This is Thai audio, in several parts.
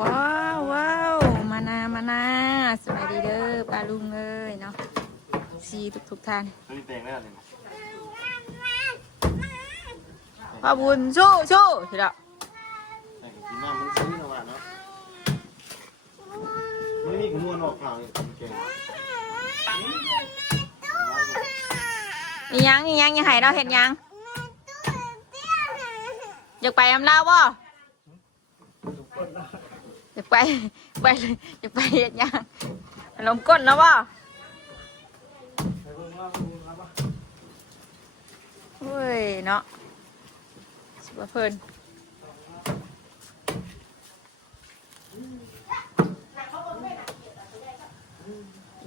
ว้าวว้าวมานามานาสวัสดีเด้อปลาลุงเลยเนาะซีทุกท่านป้าบุญชู้เห็นแล้วไม่มีขมวนออกข่าวเลยเก่งยังให้เราเห็นยังอยากไปอำลาวบ่อยากไปอยากไปเห็นยังลมก้นแล้วบ่เฮ้ยเนาะสุดเพลิน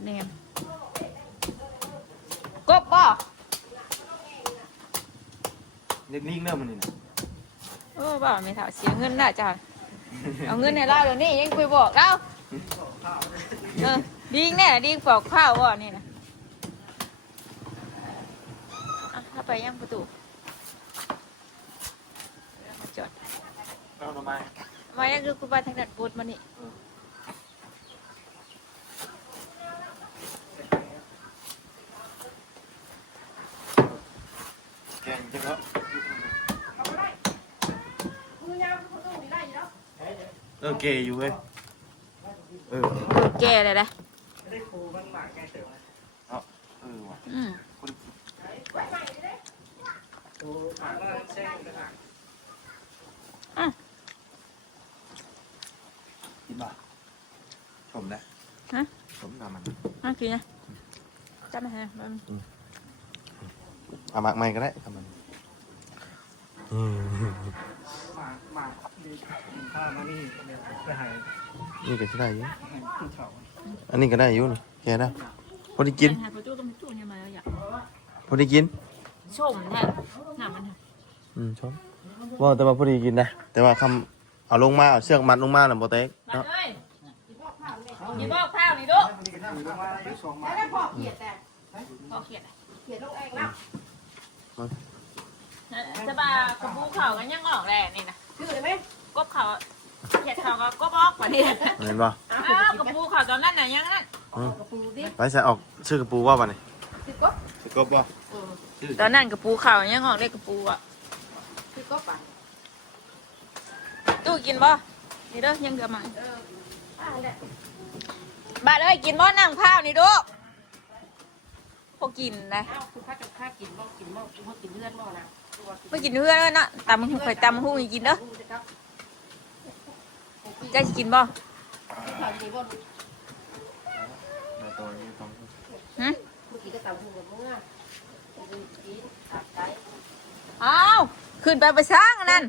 เนี่ยกบบ่เด็กนิ่งเริ่มมันนี่นะบ่ไม่เท่าเสียเงินน่ะจ้ะเอาเงินให้เราเดี๋ยวนี้ยังคุยบอกเราดิ้งแน่ดิ้งปอกข้าวบ่นี่นะถ้าไปยังประตูจอดเราทำไมมายังคือคุณป้าทางดัดบูดมานี่แกงจังแล้วเกย์อยู่เว้ยแก่เลยนะได้ครูมันหมากแกเต๋อว่ะกินบ่ชมนะชมทำมันกินนะจับมาฮะเอาหมากใหม่ก็ได้ทำมันหมากดีข้าวมานี่ไปหายนี่ก็ได้อยู่อันนี้ก็ได้อยู่นี่แกได้พอดีกินพอดีกินชมแท้หนามันชมว่าแต่ว่าพอดีกินนะแต่ว่าคำเอาลงมาเอาเชือกมัดลงมาน่ะโบเต็กเนาะยี่บอกข้าวนี่ดูแล้วพอเขียดแต่พอเขียดเขียดลงเองนะจะบ่ากระปูเขากันยังออกแหละนี่นะชื่อเลยไหมกบเขาเขียดเขาก็กบออกกว่านี้เห็นป่ะกระปูเขาตอนนั้นไหนยังนั่นไปใส่ออกชื่อกระปูว่าป่ะนี่คือกบกบป่ะตอนนั้นกระปูเขายังออกได้กระปูอ่ะคือกบป่ะตู้กินบ่นี่เด้อยังเดือดมาบ้าเลยกินบ่นั่งข้าวนี่ดูพอกินนะคือข้ากินบ่กินเลือดบ่นะไม่กินเนื้อแล้วนะตำเคยตำหุ้งกินเด้อจะกินบ่อ้าวขึ้นไปสร้างนั่น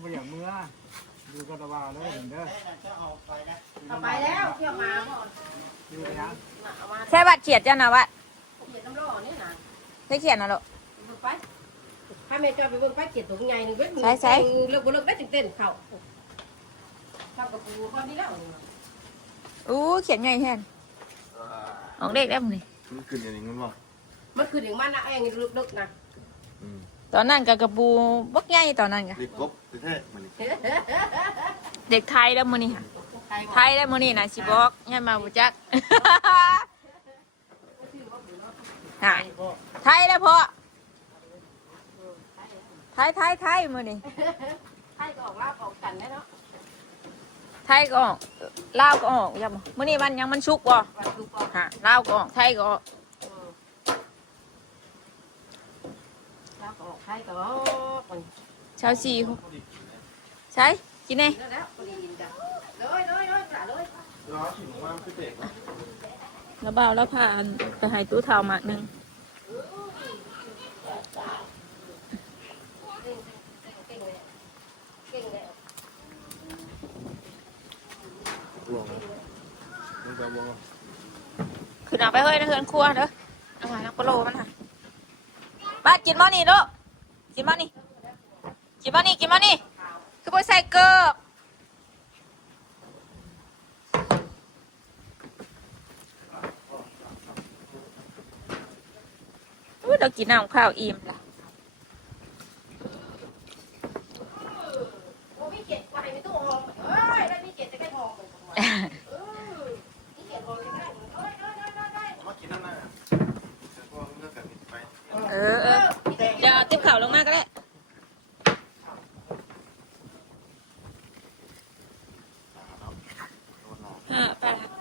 ไม่อยากเมื่อดูกระบาเลยเห็นเด้อเอาไปแล้วเที่ยวมาดูไปยังแค่บัดเขียดจ้านะวะเขียดน้ำร้อนนี่นะใช้เขียดนะลูกไปให้แม่จอยไปเบิ่งไปเขียดตัวใหญ่หนึ่งเว้ยเลิกได้เต้นเข่าทำกับปูพอดีแล้วเขียดไงแทนออกเด็กได้มั้งนี่มันขึ้นอย่างนี้มั้งบ่มันคืออย่างมันนะเองลึกๆนะตอนนั้นกับกระปูบักใหญ่ตอนนั้นกันเด็กกบแท้ๆมันเด็กไทยแล้วมื้อนี้ไทยแล้วมื้อนี้นะสิบอกยังมาบ่จักไทยแล้วพอไทยมื้อนี้ไทยก็ออกลาบออกกันเนาะไทยก็ออกลาวก็ออกยังมื้อนี้วันยังมันชุกบ่ลาวก็ออกไทยก็ออกชาวซีใช่กินเองแล้วเบาแล้วผ่านไปให้ตู้เท้าหมากนึงขึ้นเอาไปเฮ้ยนะเฮือนครัวเด้อเอาหานักปลาโลมันค่ะบ้านกินมั้นี่ลูกกินมั้นี่คือบ่ใส่เกลือเรากินน้ำข้าวอิ่มละ ไม่ตู้หอมเอ้ยได้มีเกล็ดจะได้หอมนี่เกล็ดหอมได้ได้ มากินน้ำหน้าพวกเลือกกันไป เออเดี๋ยวติ๊บข่าวลงมาก็ได้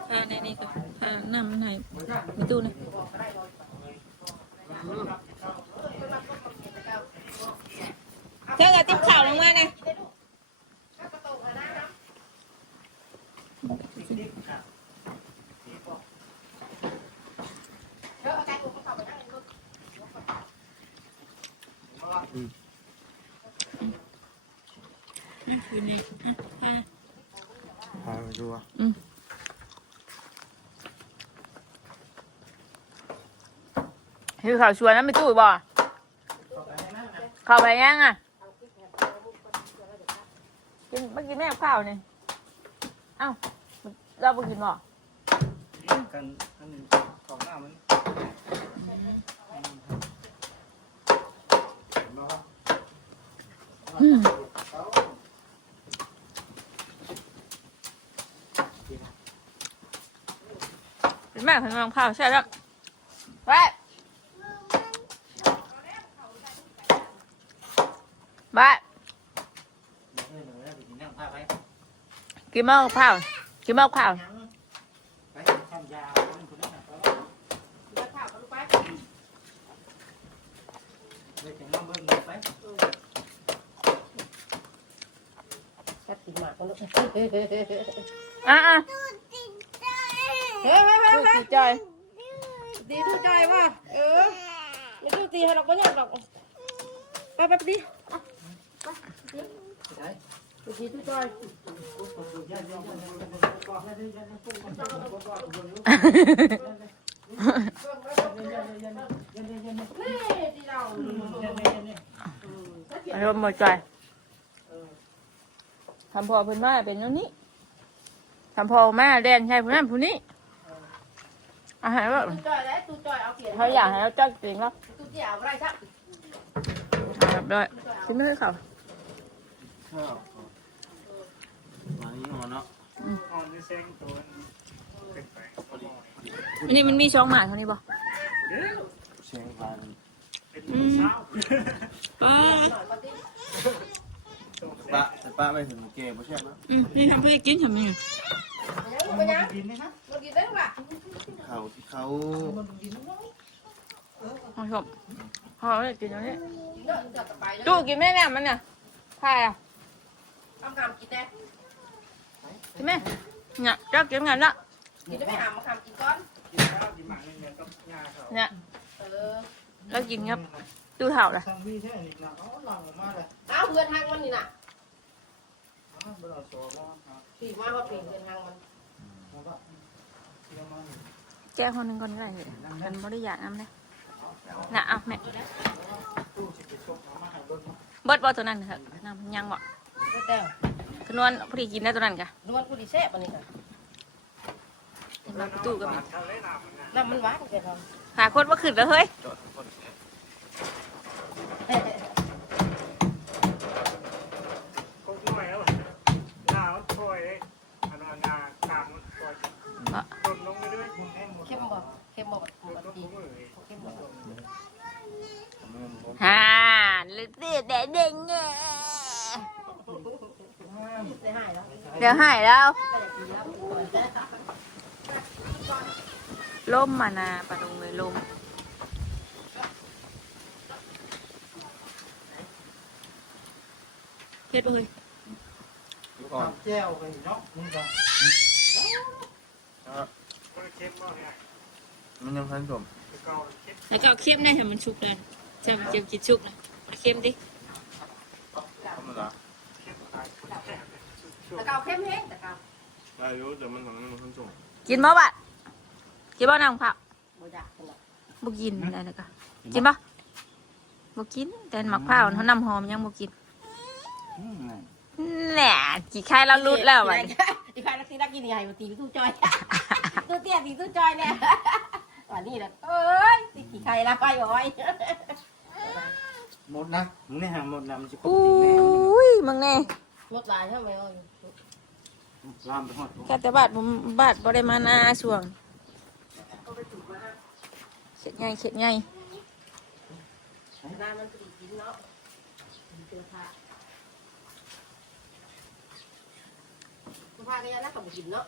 ไปในนี่ก็น้ำมันไหนมีตู้นะเธอจะติ๊บข่าวลงมาไงคือนี่พาไปดูอ่ะ คือข่าวชวนนั้นไม่ตู้บ่ข่าวไปยังอ่ะกินเมื่อกี้แม่ข้าวนี่เอ้าเราไปกินบ่ กันอันนี้ของหน้ามัน เป็นแม่ของน้องข้าวใช่แล้วไปไปกินมะพร้าวกินมะพร้าว ไปทำยาคนนั้นไปเลยจะมาเบิ่งไป แค่ติดหมากมันลูก อ่ะ เฮ้ย ตู้จอย ดีตู้จอยว่ะไม่ตู้ตีให้เราก็ยากหรอกไปดิดีตู้จอยนี่ที่เรา อารมณ์หมดใจทำพอเพิ่นมาเป็นอย่างนี้ทำพอแม่เด่นใช่ผู้นั้นผู้นี้อาหารว่า ตู้จอยแล้วตู้จอยเอาเขียน เขาอยากให้เราจักจริงแล้ว ตู้เจียวอะไรครับ แบบด้วยกินไม่ได้เขา ข้าวมานี่หอเนาะ ออนที่เซ็งตัวเป็นไป อันนี้มันมีช่องหมาเท่านี้บ่ เชียงราย เป็นเช้า แต่ป้าไม่ถึงเกมไม่ใช่ไหม นี่ทำเพื่อกินทำไง ไปยัง กินไหมครับ เรากินได้หรือเปล่า เขาที่เขา หอมชมหอมเลยกินอย่างนี้ กินเยอะจะต่อไป ตู้กินแม่เนี่ยมันเนี่ยใช่อ่ะ เอาคำกินได้ กินแม่เนี่ยเจ้ากินกันละ กินได้ไม่หามมาคำกินก้อน กินข้าวกินหมากเนี่ยก็ยาเขา เนี่ย เออ แล้วกินครับตู้เห่าเลย ทางพี่ใช่ไหมนะอ๋อหลังมาเลย เอาเพื่อนทางมันนี่น่ะ อ๋อเบอร์โซ่ครับ ปีมาว่าปีเพื่อนทางมัน แล้วก็เที่ยวมา แจ้งคนหนึ่งก่อนก็ได้เลยเป็นบริยาน้ำเลยน่ะเอาแม่ ตู้สิไปชกมาให้เบิ่ง เบิดบอตัวนั้นเถอะน้ำยังบ่ ก็แต่ ขนวนพอดีกินได้ตัวนั้นกะ นวลผู้ดีแซ่บอันนี้ค่ะ มาตู้ก็มี น้ำมันหวานแกท หาคนมาขึ้นแล้วเฮ้ย คงหน่อยแล้วหน้ามันถอยอันนั้นหน้ากลางมันถอยต้นลงไปด้วยคุณแม่หมด เข้มบ่เข้มบ่แบบดี มือ เข้มบ่ ฮ่าลึกตื้อแดดเด้งเงี้ย ได้ให้แล้ว เดี๋ยวหายแล้ว ก็จะกินแล้ว ล่มมานาปะดงเลยลมเฮ็ดเลย ก่อน แจ้วไปเนาะนี่ก็เข้มมากเลย มันยังพันจม ก็เข้ม แล้วก็เอาเข้มได้ให้มันชุกเลยจะมันจะกินชุกนะเข้มดิ ธรรมดา แต่เกาเข้มแห้งแต่เกา ได้รู้แต่มันของมันพันจม กินบ่บะกินบ่น้ำผัก บ่อยากกินหรอก บ่กินอะไรนะกะกินบ่บ่กินแต่หมักพร้าวเขาน้ำหอมยังบ่กินแหน่กี่ไข่เราลุดแล้ววะ อีกใครนักตีนักกินใหญ่มาตีตู้จอยตู้เตี้ยตีตู้จอยเนี่ยวันนี้แหละเอ้ยตีกี่ใครละไปอ้อย หมดนะมึงนี่หาหมดนะมันจะ อุ้ยมึงแน่ รถลายใช่ไหมเอ้ย ลามไปหอด แค่แต่บาดผมบาดบ่ได้มานาช่วงเข็ดไงเข็ดไง น้ำมันตีกินเนาะเสื้อผ้าก็ยังน่าขับกินเนาะ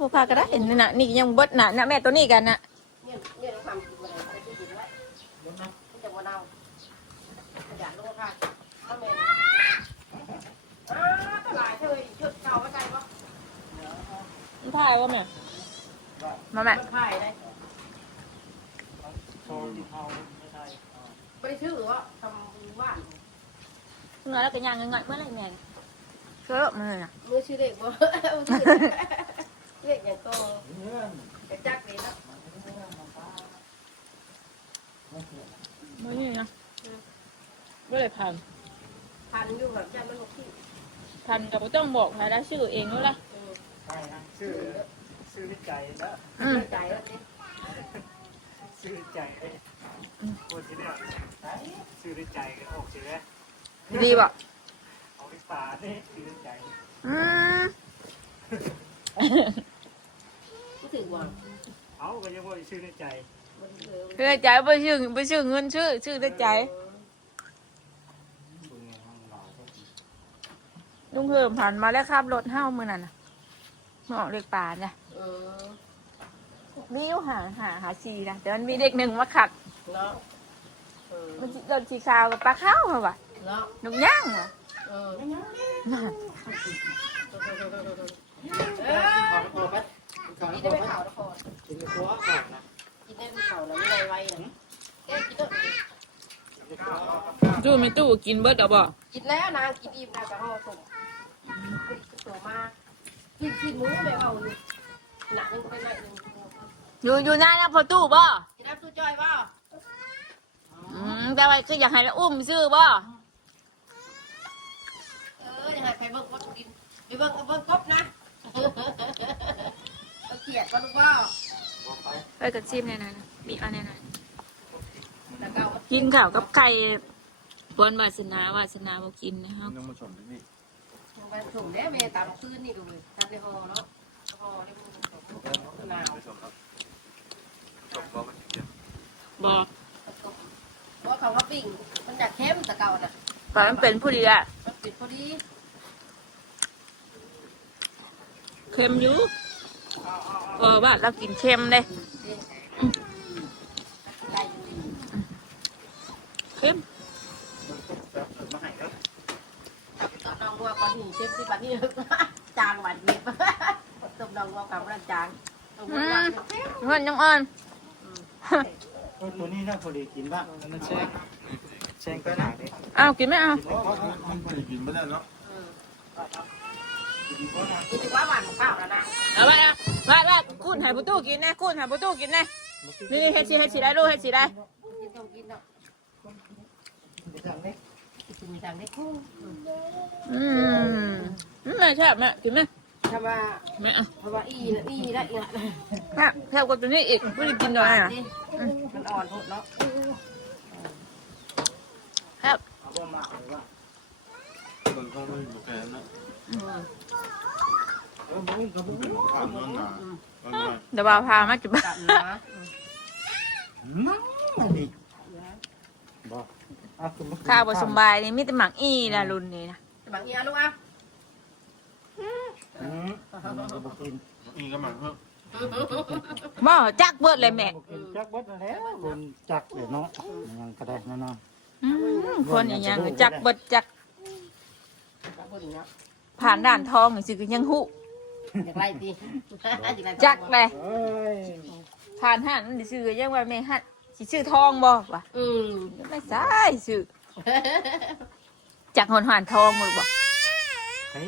ผู้พาก็ได้นี่น่ะนี่ยังเบิดน่ะแม่ตัวนี้กันน่ะ เนี่ยเราทำกินมาเลยได้กินไว้มันจะว่าเน่าอยากรู้ค่ะเอาเมนตลาดเธอชุดเก่าก็ใจปะ มันพายว่าแม่มาแม่ มันไผ่ได้ โชว์ที่เขาไม่ได้ ไม่ได้ชื่อหรือว่าทำบ้าน เงยแล้วก็ย่างเงยเมื่อไรแม่เชื่อมือน่ะ มือชื่อเด็กบ่เด็กอย่างโตกระจักเลยนะ มือนี่นะไม่ได้พัน พันอยู่แบบจันมันหกที่ พันกับต้องบอกใครได้ชื่อเองด้วยล่ะ ใช่ฮะชื่อวิจัยแล้ว ใจแล้วนี่ ชื่อวิจัยเลยคนที่เนี่ยชื่อวิจัยกันออกใช่ไหม ดีบ่ เอาวิป่าเนี่ยชื่อวิจัย ก็ถือว่า เอาก็ยังว่าชื่อวิจัย มันเออ เพื่อใจไปชื่อเงินชื่อได้ใจลุงเพิ่มผ่านมาแล้วครับรถห้ามือนั่นน่ะมาออกเด็กป่าจ้ะ เออ มีอยู่หาชีนะแต่มันมีเด็กหนึ่งมาขัด เนาะเออ มันโดนชีขาวกับปลาข้าวเหรอวะ เนาะ นกย่างเหรอ เออ นั่น กินได้ไม่ข่าวละคร กินตัวก่อนนะ กินได้ไม่ข่าวนะไม่ได้ไว้นะแกกินเถอะ จู่มีตู้กินเบิดเอาบ่ กินแล้วนางกินอิ่มนางจะห่อส่งตัวมากินหมูไม่เอาอยู่หนักนึงไปหน่อยนึง อยู่หน้าพอตู้บ่ กินน้ำตู้จอยป่ะ แต่ว่าคืออยากให้เราอุ้มซื้อบ่ อย่าให้ไปเบิ่งกบกินไปเบิ่งกบนะเอาเขียดก็รู้ว่า ไปกับชิมแน่นอนมีอันแน่นอน แต่เก่า กินข้าวกับไก่บนวาสนาบ่กินนะครับ น้องมาชมนี่ ไปส่งแน่เมย์ตามคืนนี่ดูเลยทำในห่อเนาะห่อในมือหนาว ชมครับชมก็มันเยอะ บ่ เพราะเขาว่าปิ้งมันอยากเข้มแต่เก่าน่ะ ก็มันเป็นผู้ดีอะ มันปิดพอดี เค็มอยู่ว่าเรากินเค็มเลย ได้อยู่ เค็ม มาให้แล้ว ตอนน้องวัวก่อนหินเจ็บสิบัดนี้จางหวานเย็บต้มน้องวัวกับมันจางต้มวัวเข้ม เพื่อนยังอ่อน ตัวนี้น่าพอดีกินบ้างนั่นแช่งก็หนาเลย อ้าวกินไหมอ้าว มันพอดีกินไม่ได้เนาะ กินถือว่าหวานของเปล่าแล้วนะ เอาไปอ่ะไปกุ้นหายประตูกินนะกุ้นหายประตูกินนะนี่เฮ็ดสีได้ลูกเฮ็ดสีได้ กินต้องกินเนาะกินจังได้คู่ แม่แซ่บแม่กินไหม ถ้าว่า แม่อ่ะ ถ้าว่าอีได้อีก แซ่บกว่าตัวนี้อีกไม่ได้กินเลยอ่ะ มันอ่อนโทษเนาะ แซ่บ เอาบ่มาเลยว่า มันก็ไม่โอเคนะ บุ้งกับบุ้ง ข้าวเนื้อหนา เดี๋ยวบ่าวพามาจุบ้า จับนะ ไม่ดีบอก ข้าวบ่สบายนี่มีแต่หมักอีนะรุ่นนี้นะ บางอีลูกอ่ะ ก็บอกกิน อีก็มันเพิ่ม บ่จักเบิดเลยแม่ กินจักบดแล้วลุนจักเดี๋ยวเนาะยังก็ได้แน่นอน คนอย่างยังจักเบิดจัก จับคนเนาะ ผ่านด่านทองสิก็ยังหู้ อยากไล่ตี จักเลย เอ้ย ผ่านหันมันสิซื้อยังว่าแม่หันสิซื้อทองบ่วะ ไม่ใช่ซื้อจากหอนหานทองหมดบ่ ใช่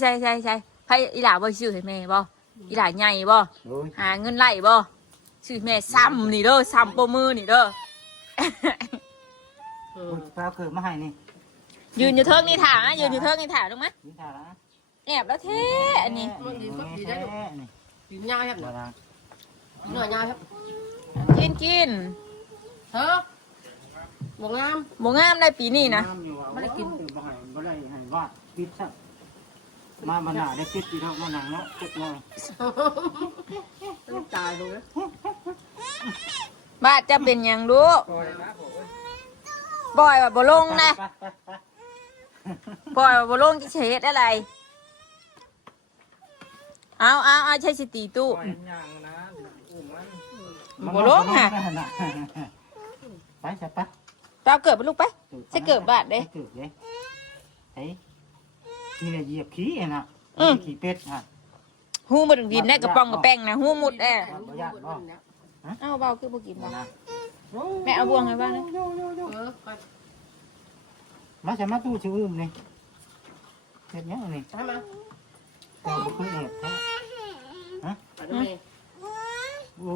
ใช่ใช่ ใช่ไผอีหลาบ่ซื้อให้แม่บ่อีหลาใหญ่บ่ โอ้ย หาเงินไล่บ่ซื้อแม่ซ้ำนี่เด้อซ้ำโปรมือนี่เด้อ ข้าวเกิดมาให้นี่ ยืนอยู่เทิงนี่ถายืนอยู่เทิงนี่ถาถูกไหม นี่ถ่าละ แอบแล้วเท่อันนี้ นี่ได้นี่ กินยาครับ มาละ หน่อยยาครับ กิน เฮ้อบงงาม บ่งามได้ปีนี้นะ ไม่ได้กินตื่นมาให้ไม่ได้ให้วาดปิดซะ มาหนาได้คิดอีกแล้วมาหนังเนาะคิดว่า ต้องตายเลย บ้าจะเป็นอย่างรู้บ่อยว่าบ่ลงนะบ่อยว่าบ่ลงจะเฉดอะไรเอาใช้สติตู้บ่ลงค่ะ ไปใช่ปะ เราเกิดเป็นลูกไปจะเกิดบาดเด้ เกิดเลยไอ้นี่แหละเหยียบขี้นะขี้เป็ดฮะ หูหมดดินได้กระป๋องกระแป้งนะหูหมดแเอาเบาคือบ่กินบ่แม่เอาบ่วงให้บ้างนะ มาจะมาตู้ชื่ออุ้มนี่เห็ดยังนี่ ทำไม แต่บุคคลเอกฮะ ไปดูเลย โอ้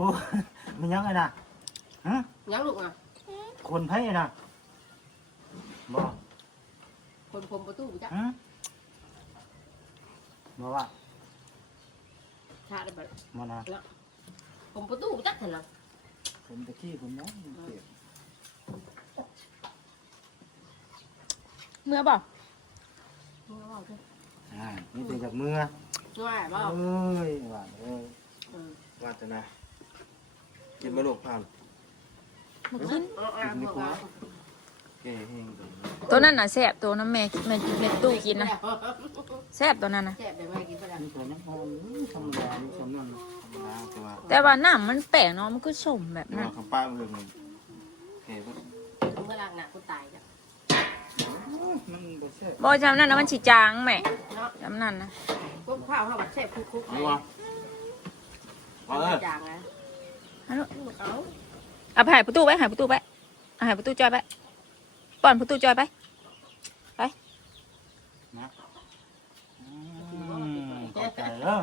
มันยังไงนะฮะ ยังลูกอ่ะ คนไพ่นะบอก คนผมประตูจ้ะ ฮะบอกว่า ชาได้แบบ มานะ ผมประตูจักเห็นหรอ ผมตะกี้ผมนะเจ็บ เมื่อบ่ นี่เป็นจากมือ ง่ายป่ะ เอ้ยหวานเอ้ย ว่าจะนะกินมะลูกผ่าน บ่กิน เก่งเฮง ตัวนั้นน่ะแซ่บตัวนั้นแม่ตู้กินนะแซ่บตัวนั้นนะ แซ่บได้ไหมกินไปแล้ว นี่ตัวน้ำหอมธรรมดานี่สำนัก ธรรมดาแต่ว่า แต่ว่าน้ำมันแปลกเนาะมันก็สมแบบ แต่ นั้ ว่าน คำป้าเรื่องมันเฮ้ย เมื่อหลังหนักคนตายจ้ะ มันบ่แซ่บ บ่จำนั้นนะมันสิจางแม่จำนั้นนะ พวกข้าวเขาแบบแซ่บคุกๆ เอาวะเอาเลย จางนะ เอาลูก เอา เอาไปหายประตูไปหายประตูไปเอาหายประตูจอยไปป้อนประตูจอยไป เข้าใจเด้อ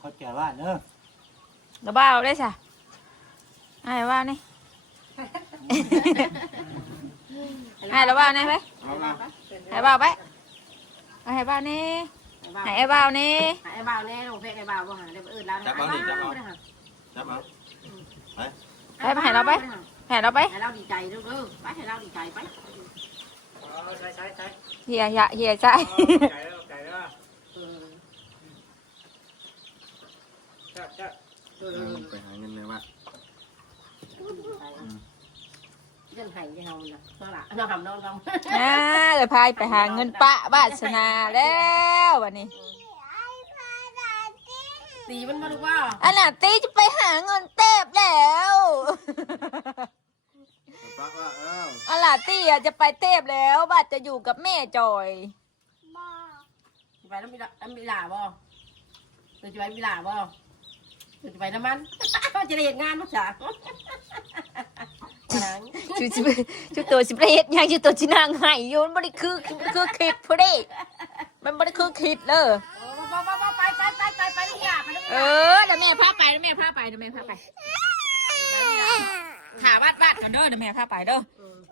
เข้าใจว่าเด้อ แล้วบ้าเอาได้สะให้ว่านี่ ให้แล้วบ้านี่ไป เอาละ ให้บ้าไปเอาให้บ้านี่ให้ไอ้บ้านี่ ไอ้บ่าวแน่ลงเพลงไอ้บ่าวบ่หาได้อื่นแล้ว จับเอา ไปให้เราไปให้เราไป ให้เราดีใจลูกไปให้เราดีใจไป ใช่ เฮียใช่ ใจแล้ว ไปหาเงินเลยว่า เรื่องไห้ที่เฮาน่ะน้องละน้องหำน้อง เดี๋ยวพายไปหาเงินปะบาสนาแล้ววันนี้ ตีมันมาดูว่า อันน่ะตีจะไปหาเงินเต็บแล้ว ป้าว่าเอ้า อันน่ะตีจะไปเต็บแล้วบาจะอยู่กับแม่จอย ไปน้ำมีหลาบ่เราจะไปมีหลาบ่เราจะไปน้ำมันจะได้เห็นงานมั้งจ้ะ ชุดตัวสิบเอ็ดยังชุดตัวชินางไห้อยู่มันไม่ได้คือคิดพอดีมันไม่ได้คือคิดเลยไปนี่อ่ะไปนี่ เดี๋ยวแม่พาไปเดี๋ยวแม่พาไปถาบ้านก่อนเด้อเดี๋ยวแม่พาไปเด้อ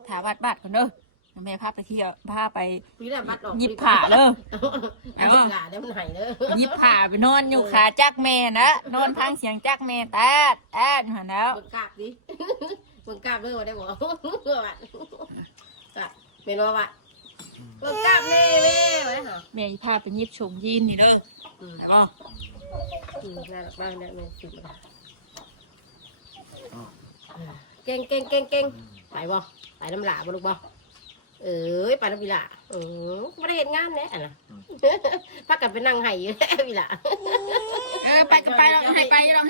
ถาบ้านก่อนเด้อเดี๋ยวแม่พาไปเที่ยวพาไป พี่น่ะมัดออก ยิบผ่าเด้อ เอาหลาเดี๋ยวมันหายเด้อ ยิบผ่าไปนอนอยู่ขาจักแม่นะนอนพังเสียงจักแม่แตดหันแล้ว มึงกราบดิมึงกราบเด้อได้บ่ว่ะเป็นว่าว่ะมึงกราบนี่แม่ไว้เหรอ แม่พาไปยิบชงยีนนี่เด้อไหนบ่ น่ารักมากเนี่ยแม่สิเก่งไปบ่ไปน้ำหลาบ่ลูกบ่ไปน้ำวิลาไม่ได้เห็นงานเนี่ยนะพักกันไปนั่งไห้อยู่แล้ววิลา ไปกันไปเราให้ไปอยู่เรา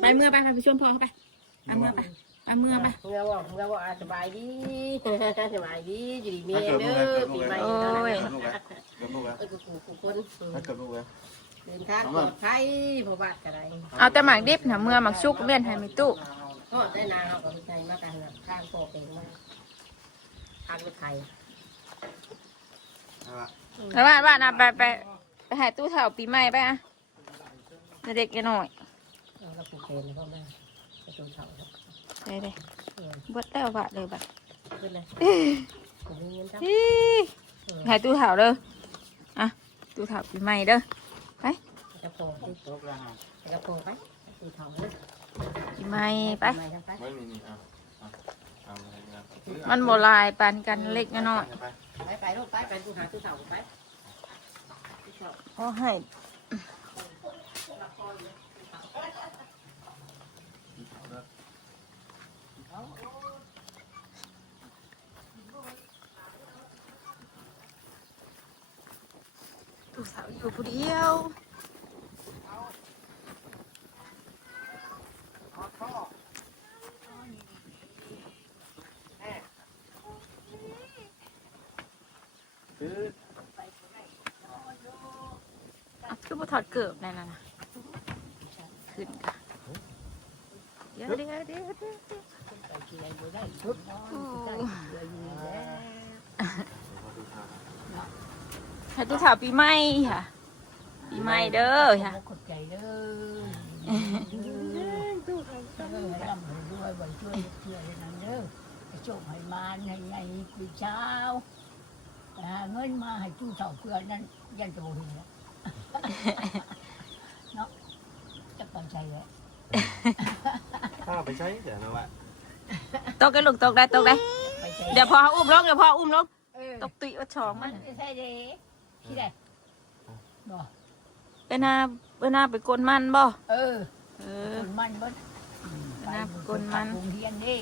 ไปเมื่อไปชวนพ่อเขาไปเมื่อไปเมื่อบอกสบายดีอยู่ดีเมียเด้อปีใหม่เท่านั้นกูคนเดินทางปลอดภัยพอบาดกันไร เอาแต่หมากดิบนะเมื่อหมากชุกเมียนให้มีตู้ ก็ได้นาเขาก็ใจมากันข้างโปกเองมาทางรถไทย แล้วบ้านไปหาตู้เถ่าปีใหม่ไปอ่ะเด็กหน่อย เราปลูกเป็นพ่อแม่ไปชมเขา ได้เบิดแล้วบาทเลยบาท ขึ้นเลยผมมีเงินจ้า หาตู้เถ่าเด้ออ่ะตู้เถ่าปีใหม่เด้อไป จะโผล่ที่จะโผล่ไปตีเขาเลย ปีใหม่ไป ไม่นี่เอา มันโบลายปานกันเล็กน้อย ไปลูกไปกูหาตู้เสาไป พอให้ตัวสาวอยู่ผู้เดียวคือบ่ถอดเกือบนั่นน่ะขึ้นค่ะเดี๋ยวให้ตัวสาวปีใหม่ค่ะปีใหม่เด้อค่ะ ขอบใจเด้อร่ำด้วยบ่ช่วยเชื่อเลยนั่นเด้อให้โชคให้มานให้ใหญ่ปีเช้าเงินมาให้ตู้เฒ่าเพื่อนนั่นยันจะบ่เห็นแล้วเนาะจะปล่อยใจเลย ถ้าไปใช้เดี๋ยวนะว่า ตกกันลูกตกได้ตกได้ ไปใจ เดี๋ยวพออุ้มลงเดี๋ยวพออุ้มลงตกตุยว่าช้อง มั มัน น ไม่ใช่เด้ที่ใดบ่ เอ้นาไปกลมันบ่ เออ คน มันบ่ โรงเรียนนี่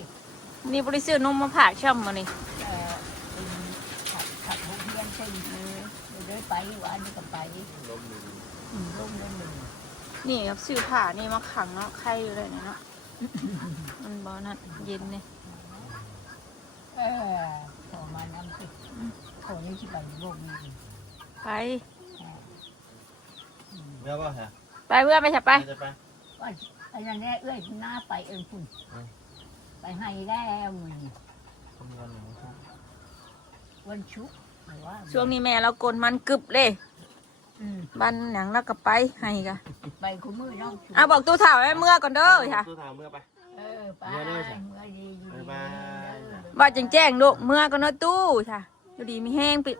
นี่บริสุทธิ์นมมาผากช่ำมานี่ เป็นขับโรงเรียนใช่เลยไปวันนี้ก็ไปร่มเลย นี่ครับซื้อผ้านี่มาขังเนาะไข่อยู่เลยเนาะมันบ่นั่นเย็นเนี่ย พอมาน้ำติดพอนี้ที่ไปโลกนี้ ไป เมื่อป่ะฮะ ไปเพื่อไปฉับไป จะไป ว่าไอ้นั่นแน่เอ้ยหน้าไปคุณไปให้แล้วมึง ทำงานอย่างนี้ครับ วันชุกหรือว่า ช่วงนี้แม่เรากลมันกึบเลยบ้านหนังแล้วก็ไปให้กะ ไปคุณมือน้อง เอาบอกตู้ถ่าวให้เมื่อก่อนเด้อค่ะ ตู้ถามเมื่อไป ไปเมื่อดี บ๊ายบาย บอกแจ้งๆลูกเมื่อก่อนเนาะตู้ค่ะอยู่ดีมีแห้งปิ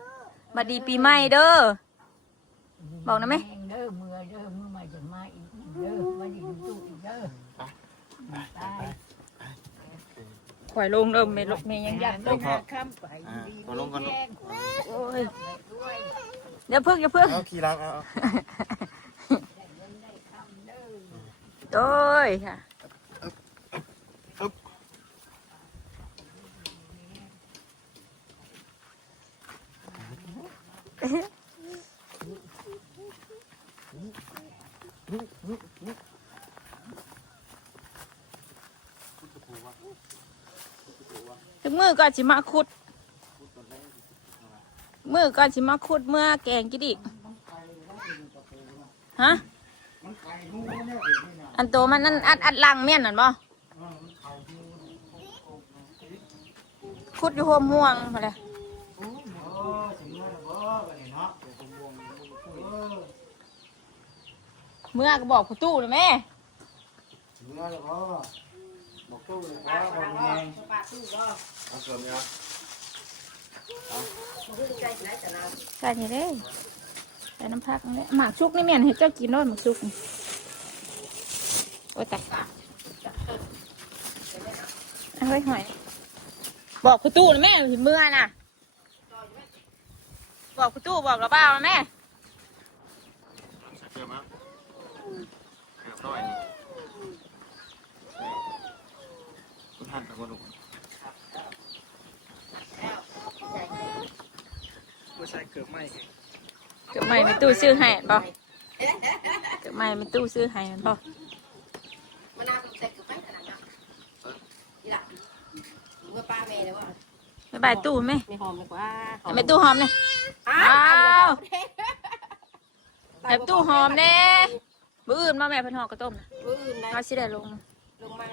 บัดดีปีใหม่เด้อ บอกนะไหม เด้อเมื่อมาจะมาอีกเด้อมาดีดูตู้อีกเด้อไป ข่อยลงเริ่มไม่ลกเมยังยัก ต้องหาคำไป ก่อนลงก่อนลง โอ้ยอย่าเพิ่งอย่าเพิ่ง เอาขี่ล้างเอา โต้ยค่ะถึงมือก็จิมาขุดมือก็จิมาขุดเมื่อแกงกินอีกฮะอันโตมันนั่นอัดลังเมี่ยนนั่นบ่ขุดอยู่ห่วงห่วงมาเลยเมื่อก็บอกผู้ตู้เลยแม่ บอกตู้เลยว่าบอกยังไงเอาเสริมยัง ใส่นี่เลยใส่น้ำผักนี่หมากชุกนี่แม่นให้เจ้ากินด้วยหมากชุกนี่โอ้ยแต่เฮ้ยหอยบอกผู้ตู้นะแม่เห็นเมื่อน่ะบอกผู้ตู้บอกเราเปล่านะแม่ เสริมมั้งเสริมหน่อยนี่คุณท่านกับคนดู ผู้ชายเกิดไม่ เกิดใหม่ไม่ตู้ซื้อให้ป่ะเกิดใหม่ไม่ตู้ซื้อให้มันป่ะ มะนาวใส่กับไปขนาดนั้นนี่ล่ะเมื่อป้าแม่เลยว่า ไม่บายตู้ไหม ไม่หอมเลยกว่า ไม่ตู้หอมเนี่ย อ้า อ้าว ว แอบตู้หอมเน่บื้ออื่นมาแม่เพิ่นหอกกระต้มนะ อื่นนะ เอาสิได้ลง ลงมา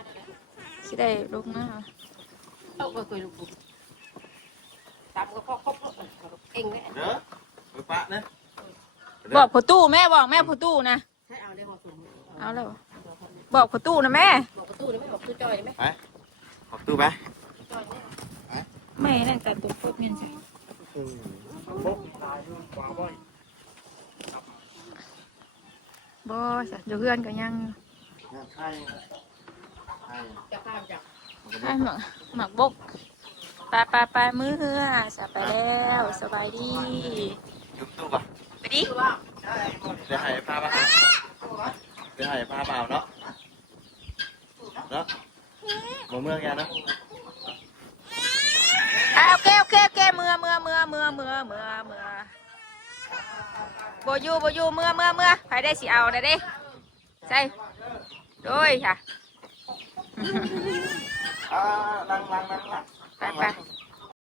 สิได้ลงนะ เอาไปคุยลูกตามก็ครบเองเลย เด้อไปปะนะ บอกผู้ตู้แม่บอกแม่ผู้ตู้นะ ให้เอาได้หอมสูง เอาแล้วบอกผู้ตู้นะแม่ บอกประตูได้ไหมบอกตู้จอยได้ไหม ไปขอบตู้ไป จอยเนี่ย แม่นั่นแต่ตัวโคตรเมียนใช่ พกตายด้วยขวาบ่อย บ่จ้ะเดี๋ยวเพื่อนก็ยัง ใช่ใช่ จะข้ามจาก ให้หมักบกไปมือเหือสะไปแล้วสบายดี ยุบตู้ป่ะ ไปดิ คือว่า ไ ดี๋ยวให้พามาเดี๋ยวให้พาเปล่าเนาะเนาะบ่เมื่อแกนะ โอเคโอเคโอเคเมื่อบ่อยู่เมื่อไปได้สิเอาได้เด้ใช่โดยค่ะ นั่ง ไป